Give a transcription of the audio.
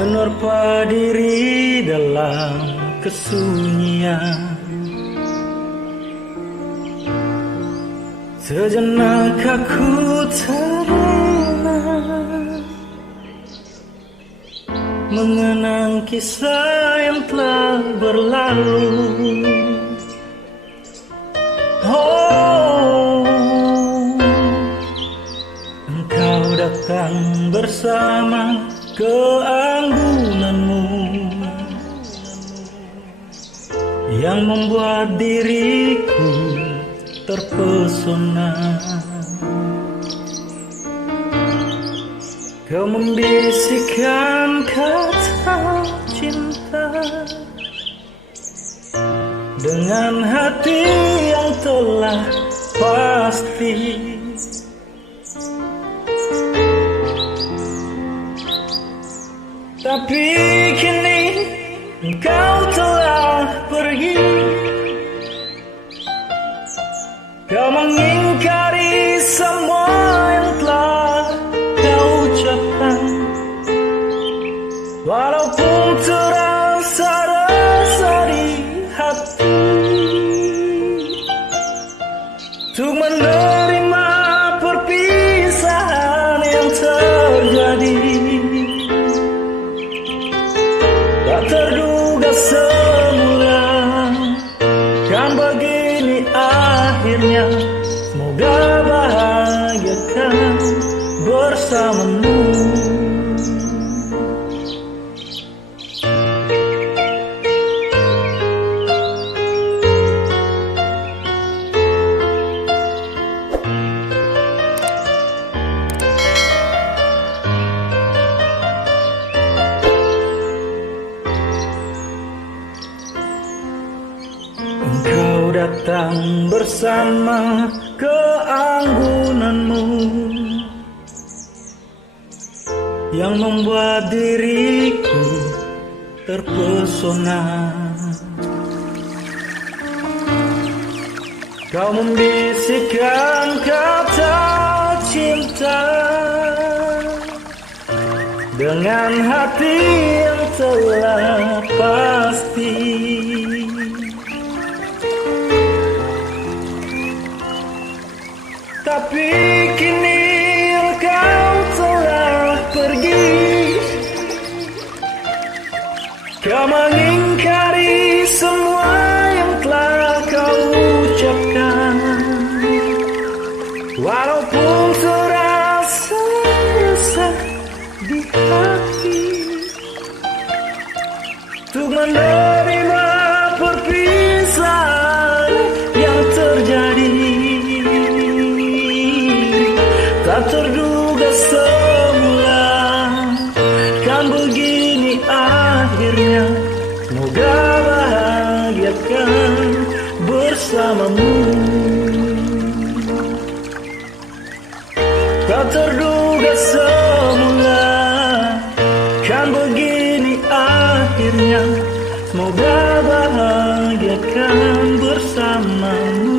menerpa diri dalam kesunyian. Sejenak aku terlena mengenang kisah yang telah berlalu. Oh, engkau datang bersama keanggunanmu yang membuat diriku terpesona. Kau membisikkan kata cinta dengan hati yang telah pasti. Tapi kini engkau telah pergi. Kau mengingkari semua yang telah kau ucapkan, walaupun terasa rasa di hati untuk menerima perpisahan yang terjadi. Tak terduga semula kan begini akhirnya. Semoga bahagiakan bersamamu. Engkau datang bersama keanggunanmu yang membuat diriku terpesona. Kau membisikkan kata cinta dengan hati yang telah pasti. Tapi kini engkau telah pergi. Kau mengingkari semua yang telah kau ucapkan, walaupun terasa resah di hati untuk menerima perpisahan yang terjadi. Tak terduga semula kan begini akhirnya. Semoga bahagiakan bersamamu. Tak terduga semula kan begini akhirnya. Semoga bahagiakan bersamamu.